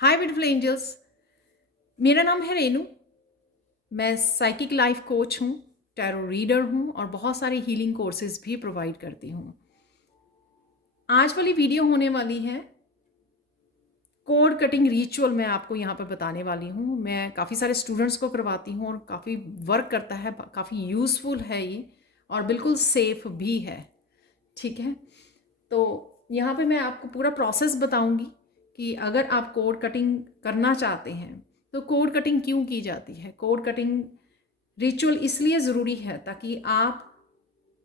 हाय beautiful angels. मेरा नाम है रेनू। मैं साइकिक लाइफ कोच हूँ, टैरो रीडर हूँ और बहुत सारे हीलिंग कोर्सेज भी प्रोवाइड करती हूँ। आज वाली वीडियो होने वाली है कोड कटिंग रिचुअल। मैं आपको यहाँ पर बताने वाली हूँ। मैं काफ़ी सारे स्टूडेंट्स को करवाती हूँ और काफ़ी वर्क करता है, काफ़ी यूज़फुल है ये और बिल्कुल सेफ भी है। ठीक है, तो यहाँ पे मैं आपको पूरा प्रोसेस बताऊंगी कि अगर आप कोड कटिंग करना चाहते हैं तो कोड कटिंग क्यों की जाती है। कोड कटिंग रिचुअल इसलिए ज़रूरी है ताकि आप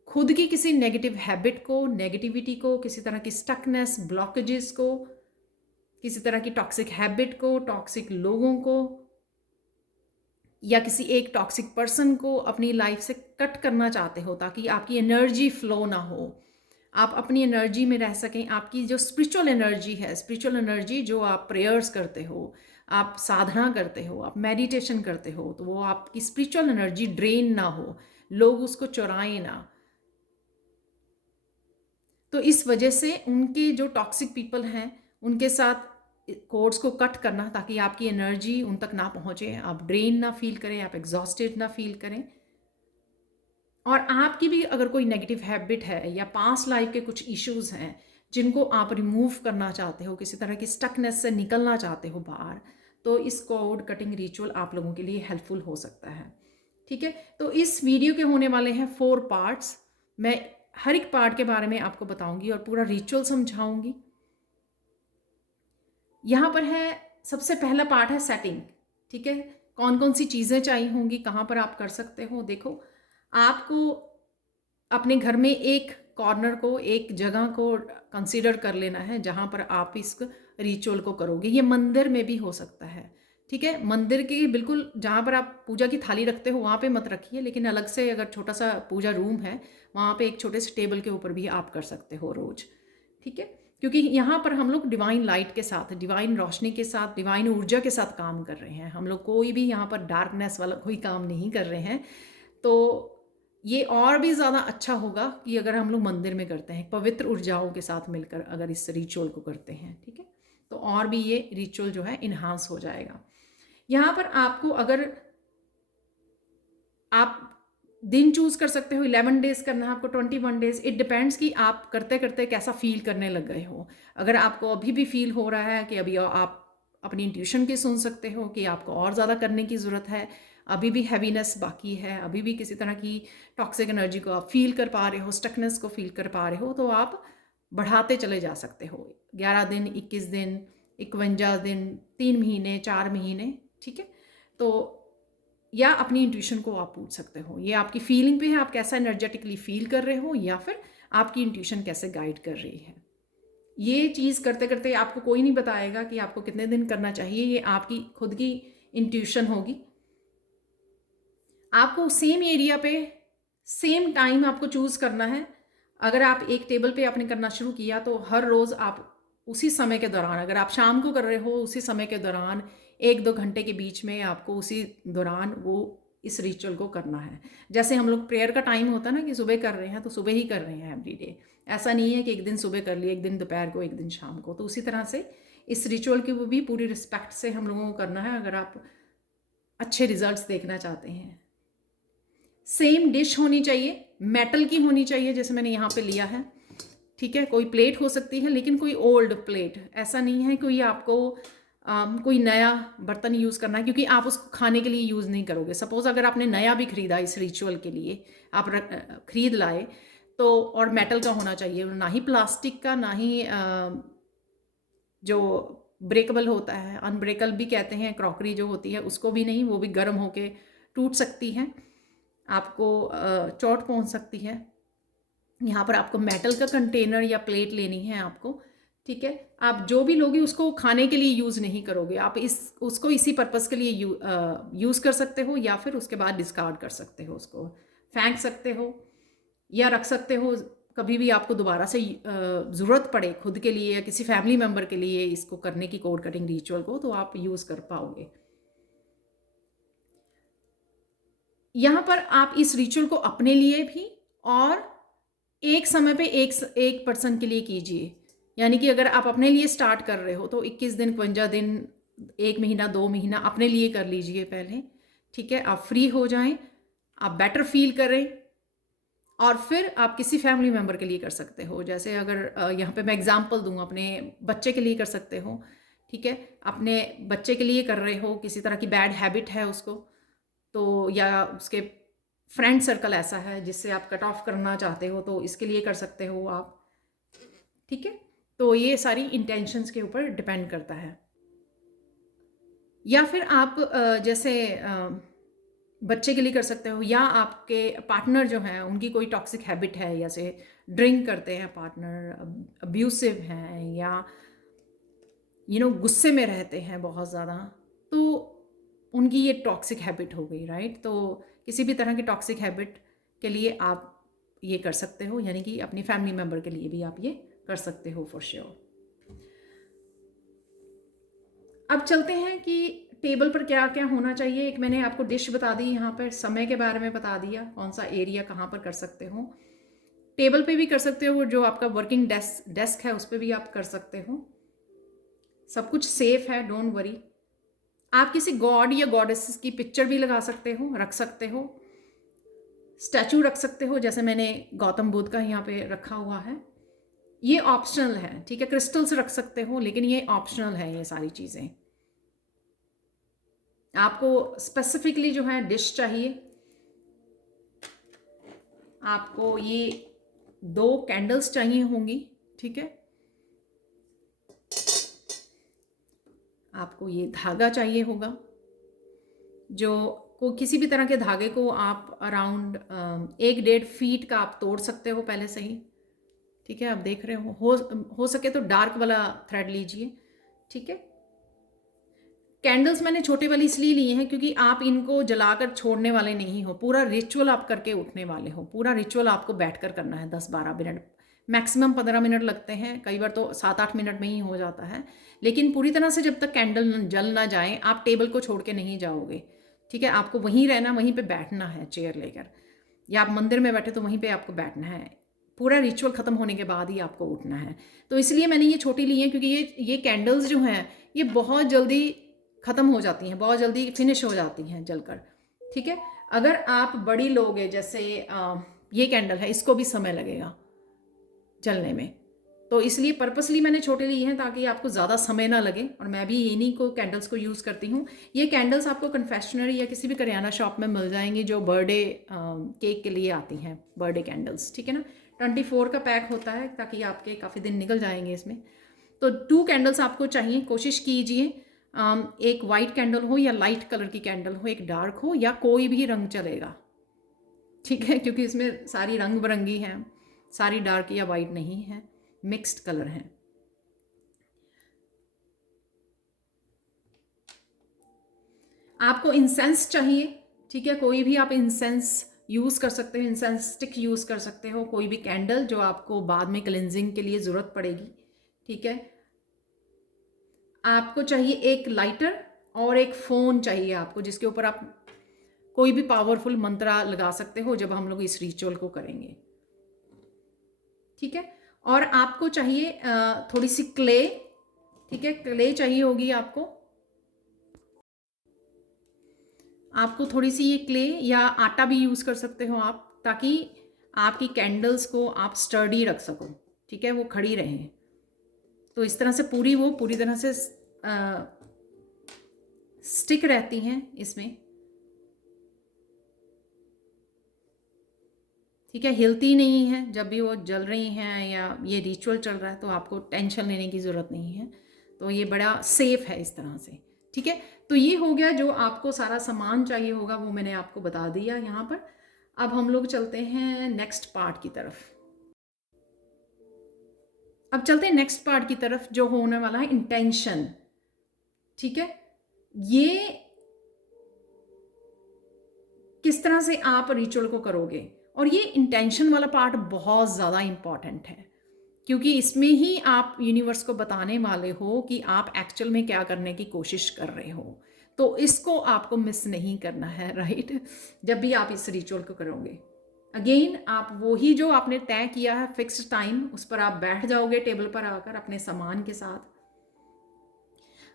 खुद की किसी नेगेटिव हैबिट को, नेगेटिविटी को, किसी तरह की स्टकनेस, ब्लॉकेजेस को, किसी तरह की टॉक्सिक हैबिट को, टॉक्सिक लोगों को या किसी एक टॉक्सिक पर्सन को अपनी लाइफ से कट करना चाहते हो ताकि आपकी एनर्जी फ्लो ना हो, आप अपनी एनर्जी में रह सकें। आपकी जो स्पिरिचुअल एनर्जी है, स्पिरिचुअल एनर्जी जो आप प्रेयर्स करते हो, आप साधना करते हो, आप मेडिटेशन करते हो, तो वो आपकी स्पिरिचुअल एनर्जी ड्रेन ना हो, लोग उसको चुराएं ना। तो इस वजह से उनके जो टॉक्सिक पीपल हैं उनके साथ कोड्स को कट करना ताकि आपकी एनर्जी उन तक ना पहुंचे, आप ड्रेन ना फील करें, आप एग्जॉस्टेड ना फील करें। और आपकी भी अगर कोई नेगेटिव हैबिट है या पास्ट लाइफ के कुछ इश्यूज हैं जिनको आप रिमूव करना चाहते हो, किसी तरह की स्टकनेस से निकलना चाहते हो बाहर, तो इस कोड कटिंग रिचुअल आप लोगों के लिए हेल्पफुल हो सकता है। ठीक है, तो इस वीडियो के होने वाले हैं 4 पार्ट्स। मैं हर एक पार्ट के बारे में आपको बताऊंगी और पूरा रिचुअल समझाऊंगी। यहाँ पर है, सबसे पहला पार्ट है सेटिंग। ठीक है, कौन कौन सी चीज़ें चाहिए होंगी, कहाँ पर आप कर सकते हो। देखो, आपको अपने घर में एक कॉर्नर को, एक जगह को कंसीडर कर लेना है जहाँ पर आप इस रिचुअल को करोगे। ये मंदिर में भी हो सकता है। ठीक है, मंदिर के बिल्कुल जहाँ पर आप पूजा की थाली रखते हो वहाँ पे मत रखिए, लेकिन अलग से अगर छोटा सा पूजा रूम है वहाँ पे एक छोटे से टेबल के ऊपर भी आप कर सकते हो रोज। ठीक है, क्योंकि यहाँ पर हम लोग डिवाइन लाइट के साथ, डिवाइन रोशनी के साथ, डिवाइन ऊर्जा के साथ काम कर रहे हैं। हम लोग कोई भी यहाँ पर डार्कनेस वाला कोई काम नहीं कर रहे हैं। तो ये और भी ज़्यादा अच्छा होगा कि अगर हम लोग मंदिर में करते हैं, पवित्र ऊर्जाओं के साथ मिलकर अगर इस रिचुअल को करते हैं। ठीक है, तो और भी ये रिचुअल जो है इन्हांस हो जाएगा। यहाँ पर आपको, अगर आप दिन चूज कर सकते हो, 11 डेज करना है आपको, 21 डेज, इट डिपेंड्स कि आप करते करते कैसा फील करने लग गए हो। अगर आपको अभी भी फील हो रहा है कि अभी आप अपनी इंट्यूशन की सुन सकते हो कि आपको और ज़्यादा करने की ज़रूरत है, अभी भी हैवीनेस बाकी है, अभी भी किसी तरह की टॉक्सिक एनर्जी को आप फील कर पा रहे हो, स्टकनेस को फील कर पा रहे हो, तो आप बढ़ाते चले जा सकते हो। 11 दिन, 21 दिन, 51 दिन, 3 महीने, 4 महीने। ठीक है, तो या अपनी इंट्यूशन को आप पूछ सकते हो। ये आपकी फीलिंग पे है, आप कैसा एनर्जेटिकली फील कर रहे हो या फिर आपकी इंट्यूशन कैसे गाइड कर रही है। ये चीज़ करते करते आपको कोई नहीं बताएगा कि आपको कितने दिन करना चाहिए, ये आपकी खुद की इंट्यूशन होगी। आपको सेम एरिया पे सेम टाइम आपको चूज़ करना है। अगर आप एक टेबल पे आपने करना शुरू किया तो हर रोज़ आप उसी समय के दौरान, अगर आप शाम को कर रहे हो उसी समय के दौरान 1-2 घंटे के बीच में आपको उसी दौरान वो इस रिचुअल को करना है। जैसे हम लोग प्रेयर का टाइम होता है ना कि सुबह कर रहे हैं तो सुबह ही कर रहे हैं एवरी डे। ऐसा नहीं है कि एक दिन सुबह कर लिया, एक दिन दोपहर को, एक दिन शाम को। तो उसी तरह से इस रिचुअल की वो भी पूरी रिस्पेक्ट से हम लोगों को करना है अगर आप अच्छे रिजल्ट्स देखना चाहते हैं। सेम डिश होनी चाहिए, मेटल की होनी चाहिए, जैसे मैंने यहाँ पे लिया है। ठीक है, कोई प्लेट हो सकती है लेकिन कोई ओल्ड प्लेट, ऐसा नहीं है कोई आपको कोई नया बर्तन यूज़ करना है, क्योंकि आप उसको खाने के लिए यूज़ नहीं करोगे। सपोज़ अगर आपने नया भी खरीदा इस रिचुअल के लिए, आप खरीद लाए तो, और मेटल का होना चाहिए, ना ही प्लास्टिक का, ना ही जो ब्रेकेबल होता है, अनब्रेकल भी कहते हैं, क्रॉकरी जो होती है उसको भी नहीं, वो भी गर्म होके टूट सकती है, आपको चोट पहुंच सकती है। यहाँ पर आपको मेटल का कंटेनर या प्लेट लेनी है आपको। ठीक है, आप जो भी लोगे उसको खाने के लिए यूज़ नहीं करोगे, आप उसको इसी पर्पज़ के लिए यूज़ कर सकते हो या फिर उसके बाद डिस्कार्ड कर सकते हो, उसको फेंक सकते हो या रख सकते हो। कभी भी आपको दोबारा से ज़रूरत पड़े खुद के लिए या किसी फैमिली मेम्बर के लिए इसको करने की, कोड कटिंग रिचुअल को, तो आप यूज़ कर पाओगे। यहाँ पर आप इस रिचुअल को अपने लिए भी और एक समय पे एक पर्सन के लिए कीजिए। यानी कि अगर आप अपने लिए स्टार्ट कर रहे हो तो 21 दिन, 52 दिन 1 महीना 2 महीना अपने लिए कर लीजिए पहले, ठीक है? आप फ्री हो जाएँ, आप बेटर फ़ील करें और फिर आप किसी फैमिली मेंबर के लिए कर सकते हो। जैसे अगर यहाँ पे मैं एग्ज़ाम्पल दूँ, अपने बच्चे के लिए कर सकते हो, ठीक है? अपने बच्चे के लिए कर रहे हो, किसी तरह की बैड हैबिट है उसको, तो या उसके फ्रेंड सर्कल ऐसा है जिससे आप कट ऑफ करना चाहते हो, तो इसके लिए कर सकते हो आप, ठीक है? तो ये सारी इंटेंशंस के ऊपर डिपेंड करता है। या फिर आप जैसे बच्चे के लिए कर सकते हो, या आपके पार्टनर जो हैं उनकी कोई टॉक्सिक हैबिट है, जैसे ड्रिंक करते हैं पार्टनर, अब्यूसिव हैं, या गुस्से में रहते हैं बहुत ज़्यादा, तो उनकी ये टॉक्सिक हैबिट हो गई, राइट? तो किसी भी तरह की टॉक्सिक हैबिट के लिए आप ये कर सकते हो, यानी कि अपनी फैमिली मेम्बर के लिए भी आप ये कर सकते हो फॉर श्योर। अब चलते हैं कि टेबल पर क्या क्या होना चाहिए। एक मैंने आपको डिश बता दी, यहाँ पर समय के बारे में बता दिया, कौन सा एरिया कहाँ पर कर सकते हो। टेबल पे भी कर सकते हो, जो आपका वर्किंग डेस्क है उस पर भी आप कर सकते हो। सब कुछ सेफ है, डोंट वरी। आप किसी गॉड या गॉडेसेस की पिक्चर भी लगा सकते हो, रख सकते हो, स्टैचू रख सकते हो, जैसे मैंने गौतम बुद्ध का यहाँ पे रखा हुआ है। ये ऑप्शनल है, ठीक है? क्रिस्टल्स रख सकते हो, लेकिन ये ऑप्शनल है ये सारी चीज़ें। आपको स्पेसिफिकली जो है डिश चाहिए, आपको ये 2 कैंडल्स चाहिए होंगी, ठीक है? आपको ये धागा चाहिए होगा, जो को किसी भी तरह के धागे को आप अराउंड 1-1.5 फीट का आप तोड़ सकते हो पहले से ही, ठीक है? आप देख रहे हो सके तो डार्क वाला थ्रेड लीजिए, ठीक है? कैंडल्स मैंने छोटे वाली इसलिए लिए हैं क्योंकि आप इनको जलाकर छोड़ने वाले नहीं हो, पूरा रिचुअल आप करके उठने वाले हो। पूरा रिचुअल आपको बैठकर करना है 10-12 मिनट, मैक्सिमम 15 मिनट लगते हैं, कई बार तो 7-8 मिनट में ही हो जाता है। लेकिन पूरी तरह से जब तक कैंडल जल ना जाए, आप टेबल को छोड़ के नहीं जाओगे, ठीक है? आपको वहीं रहना, वहीं पर बैठना है चेयर लेकर, या आप मंदिर में बैठे तो वहीं पर आपको बैठना है। पूरा रिचुअल ख़त्म होने के बाद ही आपको उठना है। तो इसलिए मैंने ये छोटी ली हैं, क्योंकि ये कैंडल्स जो हैं ये बहुत जल्दी ख़त्म हो जाती हैं, बहुत जल्दी फिनिश हो जाती हैं जलकर, ठीक है? अगर आप बड़ी लोगे, जैसे ये कैंडल है, इसको भी समय लगेगा जलने में, तो इसलिए पर्पसली मैंने छोटे लिए हैं ताकि आपको ज़्यादा समय ना लगे, और मैं भी इन्हीं को कैंडल्स को यूज़ करती हूँ। ये कैंडल्स आपको कन्फेक्शनरी या किसी भी करियाना शॉप में मिल जाएंगी, जो बर्थडे केक के लिए आती हैं, बर्थडे कैंडल्स, ठीक है ना? 24 का पैक होता है, ताकि आपके काफ़ी दिन निकल जाएंगे इसमें। तो 2 कैंडल्स आपको चाहिए। कोशिश कीजिए एक वाइट कैंडल हो या लाइट कलर की कैंडल हो, एक डार्क हो, या कोई भी रंग चलेगा, ठीक है? क्योंकि इसमें सारी रंग बिरंगी हैं, सारी डार्क या वाइट नहीं है, मिक्स्ड कलर हैं। आपको इंसेंस चाहिए, ठीक है? कोई भी आप इंसेंस यूज़ कर सकते हो, इंसेंस स्टिक यूज़ कर सकते हो, कोई भी कैंडल जो आपको बाद में क्लिनजिंग के लिए ज़रूरत पड़ेगी, ठीक है? आपको चाहिए एक लाइटर, और एक फ़ोन चाहिए आपको, जिसके ऊपर आप कोई भी पावरफुल मंत्रा लगा सकते हो जब हम लोग इस रिचुअल को करेंगे, ठीक है? और आपको चाहिए थोड़ी सी क्ले, ठीक है? क्ले चाहिए होगी आपको। आपको थोड़ी सी ये क्ले या आटा भी यूज़ कर सकते हो आप, ताकि आपकी कैंडल्स को आप स्टर्डी रख सको, ठीक है? वो खड़ी रहें। तो इस तरह से पूरी तरह से स्टिक रहती हैं इसमें, ठीक है? हिलती नहीं है जब भी वो जल रही हैं या ये रिचुअल चल रहा है, तो आपको टेंशन लेने की ज़रूरत नहीं है। तो ये बड़ा सेफ है इस तरह से, ठीक है? तो ये हो गया, जो आपको सारा सामान चाहिए होगा वो मैंने आपको बता दिया यहाँ पर। अब हम लोग चलते हैं नेक्स्ट पार्ट की तरफ। अब चलते हैं नेक्स्ट पार्ट की तरफ, जो होने वाला है इंटेंशन, ठीक है? ये किस तरह से आप रिचुअल को करोगे, और ये इंटेंशन वाला पार्ट बहुत ज़्यादा इंपॉर्टेंट है, क्योंकि इसमें ही आप यूनिवर्स को बताने वाले हो कि आप एक्चुअल में क्या करने की कोशिश कर रहे हो। तो इसको आपको मिस नहीं करना है, राइट? जब भी आप इस रिचुअल को करोगे, अगेन आप वही जो आपने तय किया है फिक्स्ड टाइम, उस पर आप बैठ जाओगे टेबल पर आकर अपने सामान के साथ।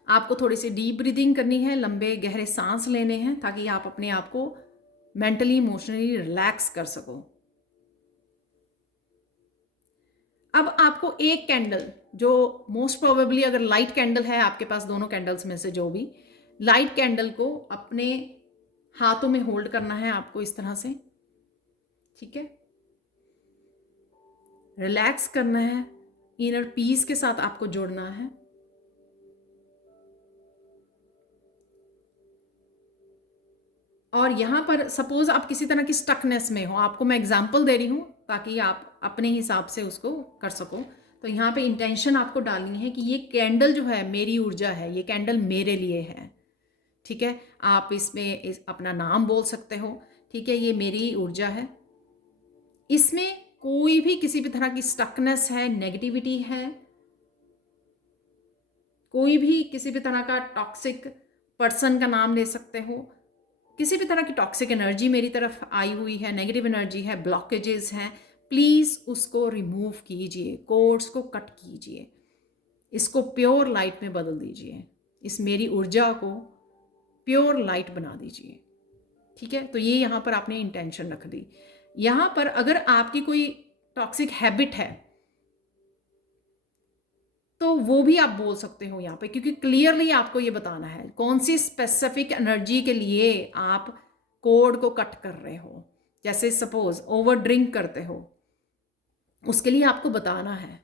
आपको थोड़ी सी डीप ब्रीदिंग करनी है, लंबे गहरे सांस लेने हैं ताकि आप अपने आप को मेंटली इमोशनली रिलैक्स कर सको। अब आपको एक कैंडल, जो मोस्ट प्रोबेबली अगर लाइट कैंडल है आपके पास, दोनों कैंडल्स में से जो भी, लाइट कैंडल को अपने हाथों में होल्ड करना है आपको इस तरह से, ठीक है। रिलैक्स करना है, इनर पीस के साथ आपको जुड़ना है। और यहाँ पर सपोज आप किसी तरह की स्टकनेस में हो, आपको मैं एग्जांपल दे रही हूँ ताकि आप अपने हिसाब से उसको कर सको। तो यहाँ पे इंटेंशन आपको डालनी है कि ये कैंडल जो है मेरी ऊर्जा है, ये कैंडल मेरे लिए है, ठीक है। आप इसमें अपना नाम बोल सकते हो, ठीक है, ये मेरी ऊर्जा है। इसमें कोई भी किसी भी तरह की स्टकनेस है, नेगेटिविटी है, कोई भी किसी भी तरह का टॉक्सिक पर्सन का नाम ले सकते हो, किसी भी तरह की टॉक्सिक एनर्जी मेरी तरफ आई हुई है, नेगेटिव एनर्जी है, ब्लॉकेजेस हैं, प्लीज़ उसको रिमूव कीजिए, कोर्स को कट कीजिए, इसको प्योर लाइट में बदल दीजिए, इस मेरी ऊर्जा को प्योर लाइट बना दीजिए, ठीक है। तो ये यहाँ पर आपने इंटेंशन रख दी। यहाँ पर अगर आपकी कोई टॉक्सिक हैबिट है तो वो भी आप बोल सकते हो यहाँ पे, क्योंकि क्लियरली आपको ये बताना है कौन सी स्पेसिफिक एनर्जी के लिए आप कोड को कट कर रहे हो। जैसे सपोज ओवर ड्रिंक करते हो, उसके लिए आपको बताना है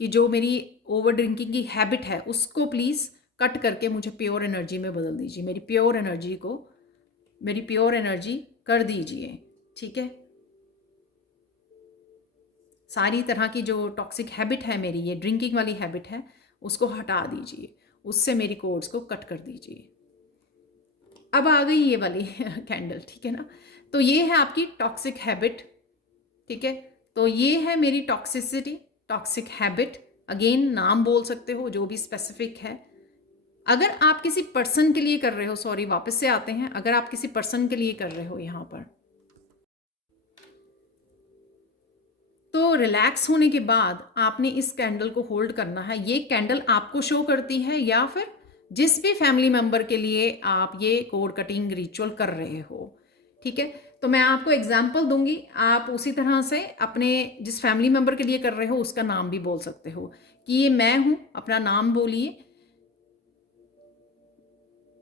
कि जो मेरी ओवर ड्रिंकिंग की हैबिट है उसको प्लीज़ कट करके मुझे प्योर एनर्जी में बदल दीजिए, मेरी प्योर एनर्जी कर दीजिए, ठीक है। सारी तरह की जो टॉक्सिक हैबिट है मेरी, ये ड्रिंकिंग वाली हैबिट है, उसको हटा दीजिए, उससे मेरी कोड्स को कट कर दीजिए। अब आ गई ये वाली कैंडल, ठीक है ना। तो ये है आपकी टॉक्सिक हैबिट, ठीक है। तो ये है मेरी टॉक्सिसिटी, टॉक्सिक हैबिट। अगेन नाम बोल सकते हो जो भी स्पेसिफिक है। अगर आप किसी पर्सन के लिए कर रहे हो, सॉरी वापस से आते हैं, अगर आप किसी पर्सन के लिए कर रहे हो यहाँ पर, तो रिलैक्स होने के बाद आपने इस कैंडल को होल्ड करना है। ये कैंडल आपको शो करती है या फिर जिस भी फैमिली मेंबर के लिए आप ये कोड कटिंग रिचुअल कर रहे हो, ठीक है। तो मैं आपको एग्जांपल दूंगी, आप उसी तरह से अपने जिस फैमिली मेंबर के लिए कर रहे हो उसका नाम भी बोल सकते हो कि ये मैं हूं, अपना नाम बोलिए।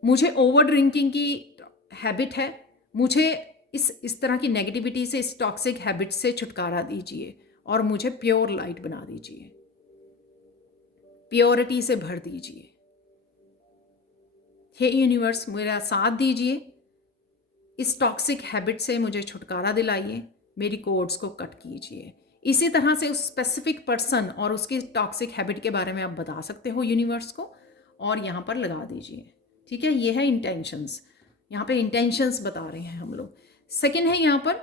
मुझे ओवर ड्रिंकिंग की हैबिट है, मुझे इस तरह की नेगेटिविटी से, इस टॉक्सिक हैबिट से छुटकारा दीजिए और मुझे प्योर लाइट बना दीजिए, प्योरिटी से भर दीजिए। हे यूनिवर्स मेरा साथ दीजिए, इस टॉक्सिक हैबिट से मुझे छुटकारा दिलाइए, मेरी कोड्स को कट कीजिए। इसी तरह से उस स्पेसिफिक पर्सन और उसकी टॉक्सिक हैबिट के बारे में आप बता सकते हो यूनिवर्स को और यहाँ पर लगा दीजिए, ठीक है। ये है इंटेंशंस, यहाँ पे इंटेंशंस बता रहे हैं हम लोग। सेकेंड है यहाँ पर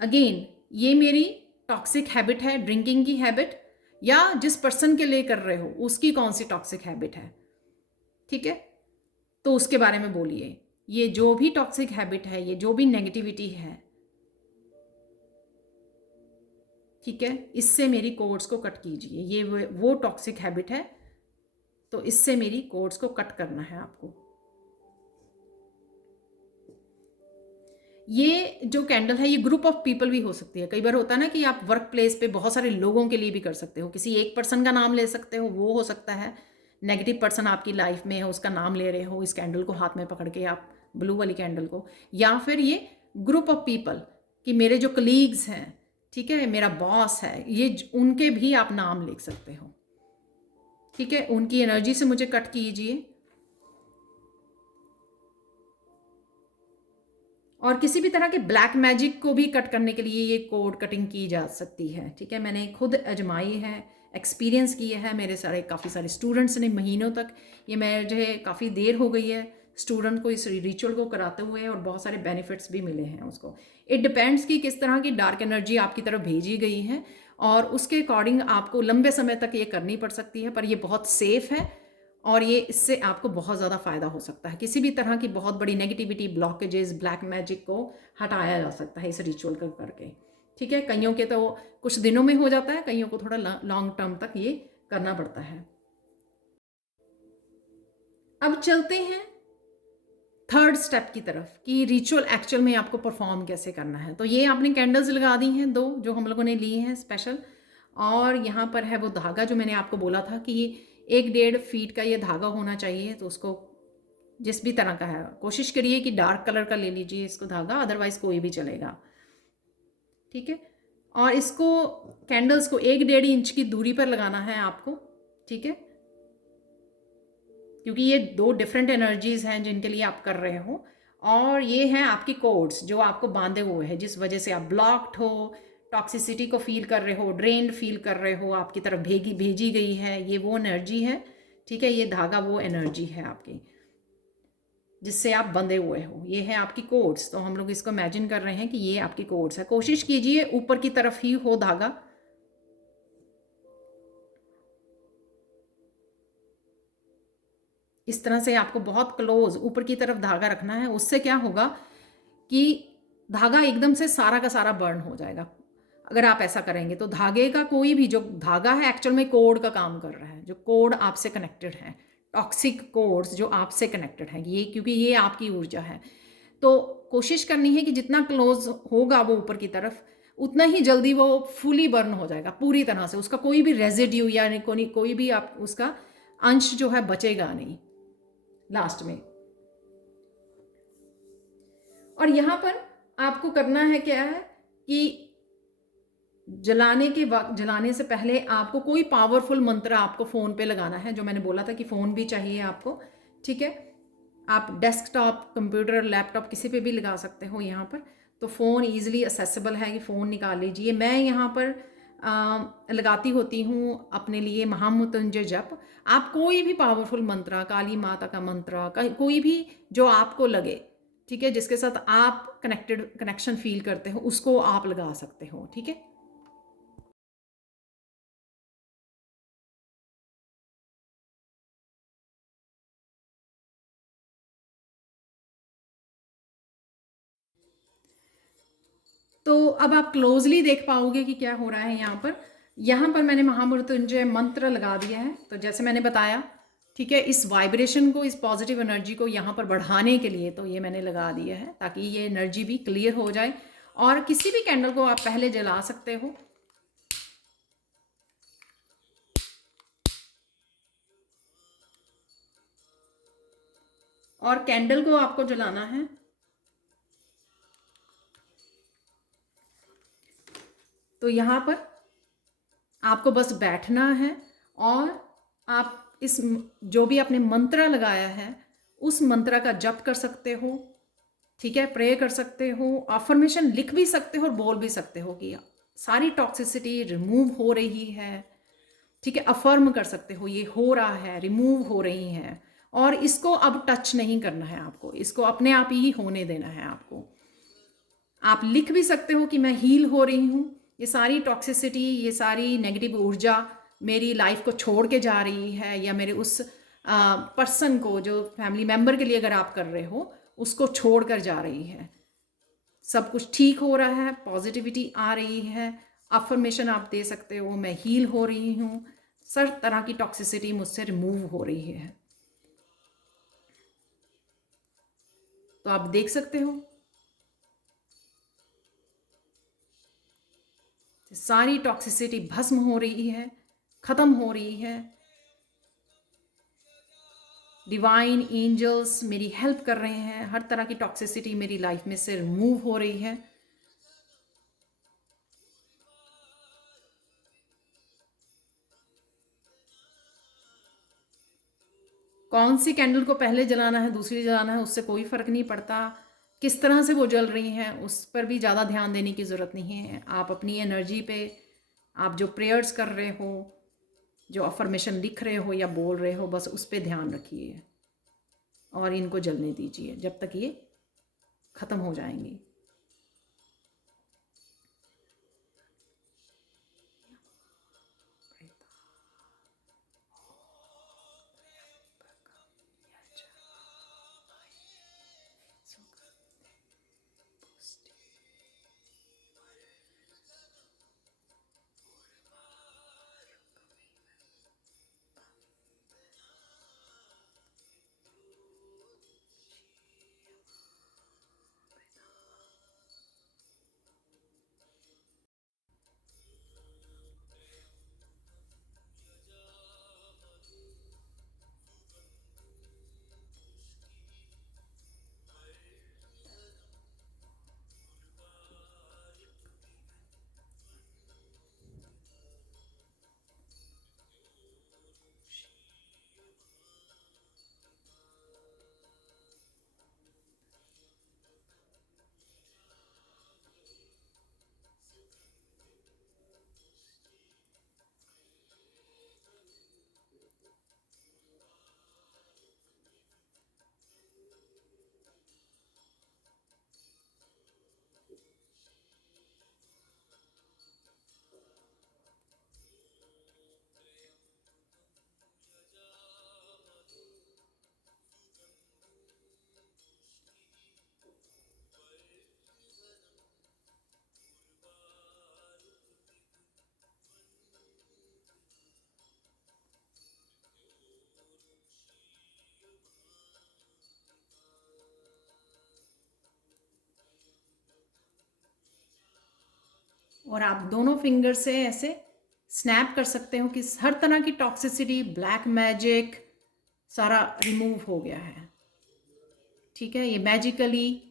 अगेन, ये मेरी टॉक्सिक हैबिट है, ड्रिंकिंग की हैबिट, या जिस पर्सन के लिए कर रहे हो उसकी कौन सी टॉक्सिक हैबिट है, ठीक है। तो उसके बारे में बोलिए, ये जो भी टॉक्सिक हैबिट है, ये जो भी नेगेटिविटी है, ठीक है, इससे मेरी कोड्स को कट कीजिए। ये वो टॉक्सिक हैबिट है, तो इससे मेरी कोड्स को कट करना है आपको। ये जो कैंडल है ये ग्रुप ऑफ पीपल भी हो सकती है। कई बार होता है ना कि आप वर्क प्लेस पे बहुत सारे लोगों के लिए भी कर सकते हो, किसी एक पर्सन का नाम ले सकते हो, वो हो सकता है नेगेटिव पर्सन आपकी लाइफ में है, उसका नाम ले रहे हो इस कैंडल को हाथ में पकड़ के आप, ब्लू वाली कैंडल को। या फिर ये ग्रुप ऑफ पीपल कि मेरे जो कलीग्स हैं, ठीक है, मेरा बॉस है, ये उनके भी आप नाम लिख सकते हो, ठीक है। उनकी एनर्जी से मुझे कट कीजिए। और किसी भी तरह के ब्लैक मैजिक को भी कट करने के लिए ये कोड कटिंग की जा सकती है, ठीक है। मैंने खुद आजमाई है, एक्सपीरियंस किया है, मेरे काफ़ी सारे स्टूडेंट्स ने महीनों तक, ये मैं जो है काफ़ी देर हो गई है स्टूडेंट को इस रिचुअल को कराते हुए और बहुत सारे बेनिफिट्स भी मिले हैं उसको। इट डिपेंड्स कि किस तरह की डार्क एनर्जी आपकी तरफ भेजी गई है और उसके अकॉर्डिंग आपको लंबे समय तक ये करनी पड़ सकती है, पर ये बहुत सेफ है और ये इससे आपको बहुत ज़्यादा फ़ायदा हो सकता है। किसी भी तरह की बहुत बड़ी नेगेटिविटी, ब्लॉकेजेस, ब्लैक मैजिक को हटाया जा सकता है इस रिचुअल को करके, ठीक है। कईयों के तो कुछ दिनों में हो जाता है, कईयों को थोड़ा लॉन्ग टर्म तक ये करना पड़ता है। अब चलते हैं थर्ड स्टेप की तरफ कि रिचुअल एक्चुअल में आपको परफॉर्म कैसे करना है। तो ये आपने कैंडल्स लगा दी हैं 2 जो हम लोगों ने ली हैं स्पेशल, और यहाँ पर है वो धागा जो मैंने आपको बोला था कि 1-1.5 फीट का ये धागा होना चाहिए। तो उसको जिस भी तरह का है कोशिश करिए कि डार्क कलर का ले लीजिए इसको धागा, अदरवाइज कोई भी चलेगा, ठीक है। और इसको कैंडल्स को 1-1.5 इंच की दूरी पर लगाना है आपको, ठीक है, क्योंकि ये 2 डिफरेंट एनर्जीज हैं जिनके लिए आप कर रहे हो। और ये हैं आपकी कोड्स जो आपको बांधे हुए हैं, जिस वजह से आप ब्लॉक्ड हो, टॉक्सिसिटी को फील कर रहे हो, ड्रेन्ड फील कर रहे हो, आपकी तरफ भेजी गई है, ये वो एनर्जी है, ठीक है। ये धागा वो एनर्जी है आपकी जिससे आप बंधे हुए हो, ये है आपकी कोड्स। तो हम लोग इसको इमेजिन कर रहे हैं कि ये आपकी कोड्स है। कोशिश कीजिए ऊपर की तरफ ही हो धागा, इस तरह से आपको बहुत क्लोज ऊपर की तरफ धागा रखना है। उससे क्या होगा कि धागा एकदम से सारा का सारा बर्न हो जाएगा अगर आप ऐसा करेंगे। तो धागे का कोई भी जो धागा है एक्चुअल में कोड का काम कर रहा है, जो कोड आपसे कनेक्टेड है, टॉक्सिक कोड्स जो आपसे कनेक्टेड हैं, ये क्योंकि ये आपकी ऊर्जा है। तो कोशिश करनी है कि जितना क्लोज होगा वो ऊपर की तरफ, उतना ही जल्दी वो फुली बर्न हो जाएगा पूरी तरह से, उसका कोई भी रेजिड्यू या कोई भी आप उसका अंश जो है बचेगा नहीं लास्ट में। और यहाँ पर आपको करना है क्या है कि जलाने के वक्त, जलाने से पहले आपको कोई पावरफुल मंत्र आपको फ़ोन पे लगाना है, जो मैंने बोला था कि फ़ोन भी चाहिए आपको, ठीक है। आप डेस्कटॉप, कंप्यूटर, लैपटॉप किसी पे भी लगा सकते हो यहाँ पर। तो फ़ोन ईजिली असेसिबल है कि फ़ोन निकाल लीजिए। मैं यहाँ पर लगाती होती हूँ अपने लिए महामृत्युंजय जप। आप कोई भी पावरफुल मंत्र, काली माता का मंत्र, कोई भी जो आपको लगे, ठीक है, जिसके साथ आप कनेक्शन फील करते हो, उसको आप लगा सकते हो, ठीक है। तो अब आप क्लोजली देख पाओगे कि क्या हो रहा है यहाँ पर। यहाँ पर मैंने महामृत्युंजय मंत्र लगा दिया है। तो जैसे मैंने बताया, ठीक है, इस वाइब्रेशन को, इस पॉजिटिव एनर्जी को यहाँ पर बढ़ाने के लिए तो ये मैंने लगा दिया है ताकि ये एनर्जी भी क्लियर हो जाए। और किसी भी कैंडल को आप पहले जला सकते हो। और कैंडल को आपको जलाना है तो यहाँ पर आपको बस बैठना है और आप इस जो भी आपने मंत्र लगाया है उस मंत्र का जप कर सकते हो, ठीक है, प्रे कर सकते हो, अफर्मेशन लिख भी सकते हो और बोल भी सकते हो कि सारी टॉक्सिसिटी रिमूव हो रही है, ठीक है। अफर्म कर सकते हो ये हो रहा है, रिमूव हो रही है, और इसको अब टच नहीं करना है आपको, इसको अपने आप ही होने देना है आपको। आप लिख भी सकते हो कि मैं हील हो रही हूँ, ये सारी टॉक्सिसिटी, ये सारी नेगेटिव ऊर्जा मेरी लाइफ को छोड़ के जा रही है, या मेरे उस पर्सन को, जो फैमिली मेम्बर के लिए अगर आप कर रहे हो, उसको छोड़ कर जा रही है। सब कुछ ठीक हो रहा है, पॉजिटिविटी आ रही है। अफर्मेशन आप दे सकते हो, मैं हील हो रही हूँ, सब तरह की टॉक्सिसिटी मुझसे रिमूव हो रही है। तो आप देख सकते हो सारी टॉक्सिसिटी भस्म हो रही है, खत्म हो रही है। डिवाइन एंजल्स मेरी हेल्प कर रहे हैं, हर तरह की टॉक्सिसिटी मेरी लाइफ में से रिमूव हो रही है। कौन सी कैंडल को पहले जलाना है, दूसरी जलाना है, उससे कोई फ़र्क नहीं पड़ता। किस तरह से वो जल रही हैं उस पर भी ज़्यादा ध्यान देने की ज़रूरत नहीं है। आप अपनी एनर्जी पे, आप जो प्रेयर्स कर रहे हो, जो अफर्मेशन लिख रहे हो या बोल रहे हो, बस उस पर ध्यान रखिए और इनको जलने दीजिए जब तक ये ख़त्म हो जाएंगी। और आप दोनों फिंगर से ऐसे स्नैप कर सकते हो कि हर तरह की टॉक्सिसिटी, ब्लैक मैजिक सारा रिमूव हो गया है। ठीक है, ये मैजिकली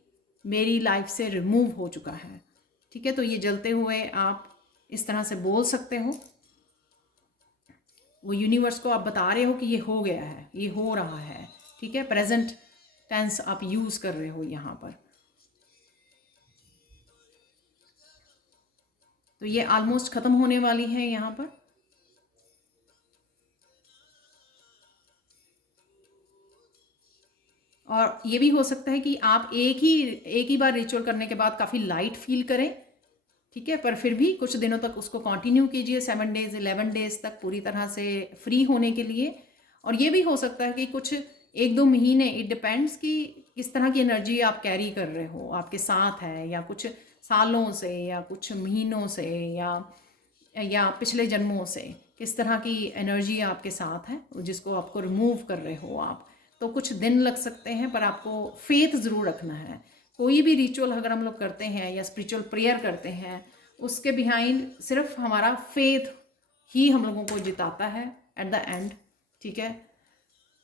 मेरी लाइफ से रिमूव हो चुका है। ठीक है, तो ये जलते हुए आप इस तरह से बोल सकते हो। वो यूनिवर्स को आप बता रहे हो कि ये हो गया है, ये हो रहा है। ठीक है, प्रेजेंट टेंस आप यूज़ कर रहे हो यहाँ पर। तो ये ऑलमोस्ट ख़त्म होने वाली है यहाँ पर। और ये भी हो सकता है कि आप एक ही बार रिचुअल करने के बाद काफ़ी लाइट फील करें। ठीक है, पर फिर भी कुछ दिनों तक उसको कंटिन्यू कीजिए, 7 डेज 11 डेज तक पूरी तरह से फ्री होने के लिए। और ये भी हो सकता है कि कुछ 1-2 महीने, इट डिपेंड्स कि किस तरह की एनर्जी आप कैरी कर रहे हो, आपके साथ है, या कुछ सालों से, या कुछ महीनों से, या पिछले जन्मों से किस तरह की एनर्जी आपके साथ है जिसको आपको रिमूव कर रहे हो आप। तो कुछ दिन लग सकते हैं, पर आपको फेथ ज़रूर रखना है। कोई भी रिचुअल अगर हम लोग करते हैं या स्पिरिचुअल प्रेयर करते हैं, उसके बिहाइंड सिर्फ हमारा फेथ ही हम लोगों को जिताता है एट द एंड। ठीक है,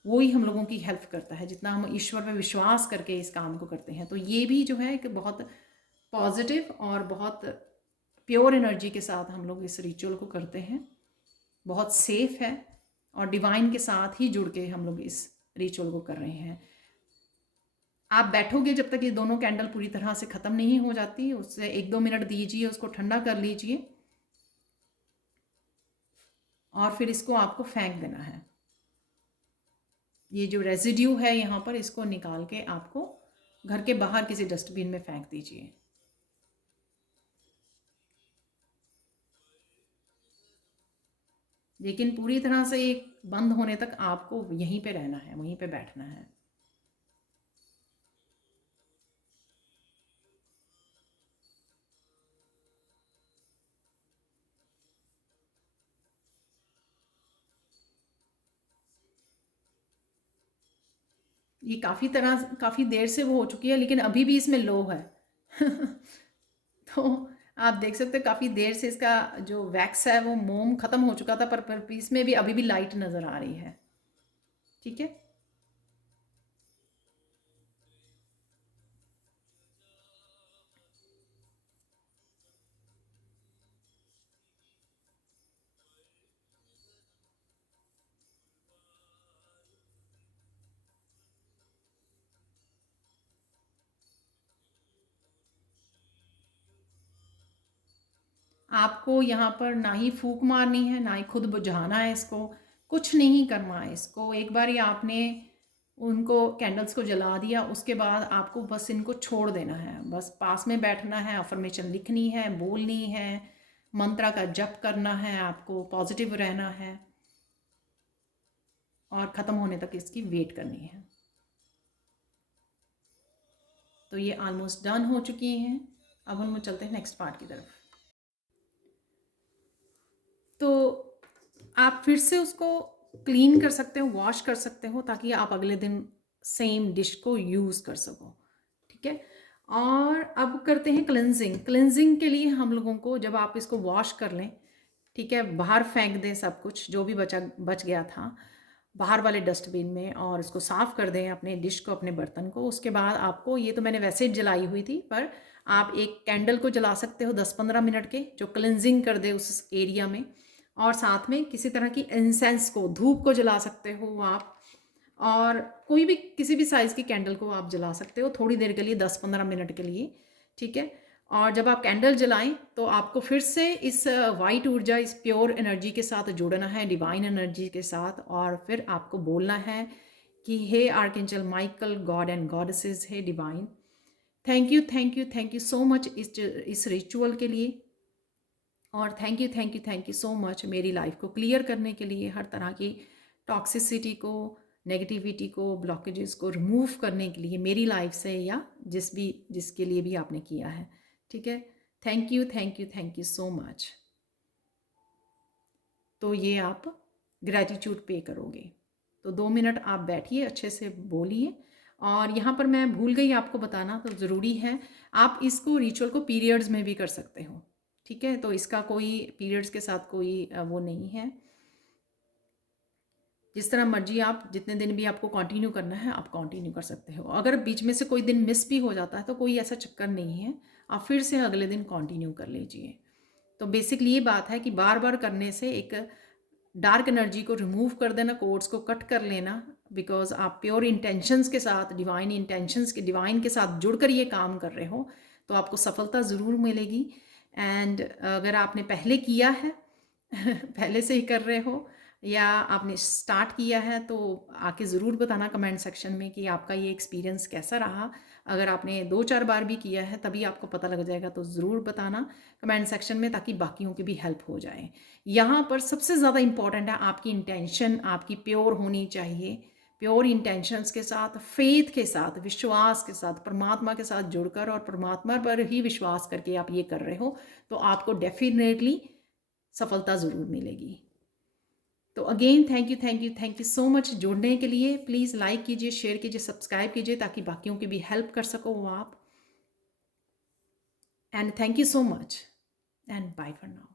वो ही हम लोगों की हेल्प करता है, जितना हम ईश्वर पे विश्वास करके इस काम को करते हैं। तो ये भी जो है कि बहुत पॉजिटिव और बहुत प्योर एनर्जी के साथ हम लोग इस रिचुअल को करते हैं। बहुत सेफ है और डिवाइन के साथ ही जुड़ के हम लोग इस रिचुअल को कर रहे हैं। आप बैठोगे जब तक ये दोनों कैंडल पूरी तरह से ख़त्म नहीं हो जाती, उससे 1-2 मिनट दीजिए, उसको ठंडा कर लीजिए और फिर इसको आपको फेंक देना है। ये जो रेजिड्यू है यहाँ पर, इसको निकाल के आपको घर के बाहर किसी डस्टबिन में फेंक दीजिए। लेकिन पूरी तरह से ये बंद होने तक आपको यहीं पे रहना है, वहीं पे बैठना है। ये काफ़ी देर से वो हो चुकी है, लेकिन अभी भी इसमें लो है। तो आप देख सकते हो काफ़ी देर से इसका जो वैक्स है वो मोम ख़त्म हो चुका था, पर इसमें भी अभी भी लाइट नज़र आ रही है। ठीक है, आपको यहाँ पर ना ही फूक मारनी है, ना ही खुद बुझाना है इसको, कुछ नहीं करना है इसको। एक बार ये आपने उनको कैंडल्स को जला दिया, उसके बाद आपको बस इनको छोड़ देना है। बस पास में बैठना है, अफर्मेशन लिखनी है, बोलनी है, मंत्रा का जप करना है, आपको पॉजिटिव रहना है और ख़त्म होने तक इसकी वेट करनी है। तो ये ऑलमोस्ट डन हो चुकी हैं। अब हम चलते हैं नेक्स्ट पार्ट की तरफ। तो आप फिर से उसको क्लीन कर सकते हो, वॉश कर सकते हो, ताकि आप अगले दिन सेम डिश को यूज़ कर सको। ठीक है, और अब करते हैं क्लेंजिंग। क्लेंजिंग के लिए हम लोगों को, जब आप इसको वॉश कर लें, ठीक है, बाहर फेंक दें सब कुछ जो भी बच गया था बाहर वाले डस्टबिन में, और उसको साफ़ कर दें अपने डिश को, अपने बर्तन को। उसके बाद आपको, ये तो मैंने वैसे ही जलाई हुई थी, पर आप एक कैंडल को जला सकते हो 10-15 मिनट के, जो क्लिनजिंग कर दे उस एरिया में। और साथ में किसी तरह की इंसेंस को, धूप को जला सकते हो आप। और कोई भी किसी भी साइज़ की कैंडल को आप जला सकते हो थोड़ी देर के लिए, 10-15 मिनट के लिए। ठीक है, और जब आप कैंडल जलाएं तो आपको फिर से इस वाइट ऊर्जा, इस प्योर एनर्जी के साथ जुड़ना है, डिवाइन एनर्जी के साथ। और फिर आपको बोलना है कि हे archangel Michael, god and goddesses, हे divine, thank you, thank you, thank you so much इस रिचुअल के लिए। और thank you, thank you, thank you so much मेरी लाइफ को क्लियर करने के लिए, हर तरह की टॉक्सिसिटी को, नेगेटिविटी को, ब्लॉकेजेस को रिमूव करने के लिए मेरी लाइफ से, या जिसके लिए भी आपने किया है। ठीक है, thank you, thank you, thank you so much. तो ये आप ग्रैटिट्यूड पे करोगे। तो 2 मिनट आप बैठिए, अच्छे से बोलिए। और यहाँ पर मैं भूल गई आपको बताना, तो ज़रूरी है, आप इसको रिचुअल को पीरियड्स में भी कर सकते हो। ठीक है, तो इसका कोई पीरियड्स के साथ कोई वो नहीं है। जिस तरह मर्जी आप जितने दिन भी आपको कंटिन्यू करना है आप कंटिन्यू कर सकते हो। अगर बीच में से कोई दिन मिस भी हो जाता है तो कोई ऐसा चक्कर नहीं है, आप फिर से अगले दिन कंटिन्यू कर लीजिए। तो बेसिकली ये बात है कि बार बार करने से एक डार्क एनर्जी को रिमूव कर देना, कोड्स को कट कर लेना, बिकॉज आप प्योर इंटेंशंस के साथ, डिवाइन इंटेंशंस के, डिवाइन के साथ जुड़कर ये काम कर रहे हो तो आपको सफलता ज़रूर मिलेगी। एंड अगर आपने पहले किया है पहले से ही कर रहे हो या आपने स्टार्ट किया है तो आके ज़रूर बताना कमेंट सेक्शन में कि आपका ये एक्सपीरियंस कैसा रहा। अगर आपने 2-4 बार भी किया है तभी आपको पता लग जाएगा, तो ज़रूर बताना कमेंट सेक्शन में ताकि बाकियों की भी हेल्प हो जाए। यहाँ पर सबसे ज़्यादा इम्पॉर्टेंट है आपकी इंटेंशन, आपकी प्योर होनी चाहिए। प्योर इंटेंशंस के साथ, फेथ के साथ, विश्वास के साथ, परमात्मा के साथ जुड़कर और परमात्मा पर ही विश्वास करके आप ये कर रहे हो तो आपको डेफिनेटली सफलता ज़रूर मिलेगी। तो again thank you so much जुड़ने के लिए। प्लीज़ लाइक कीजिए, शेयर कीजिए, सब्सक्राइब कीजिए ताकि बाकियों की भी हेल्प कर सको वो आप। And thank you so much and bye for now.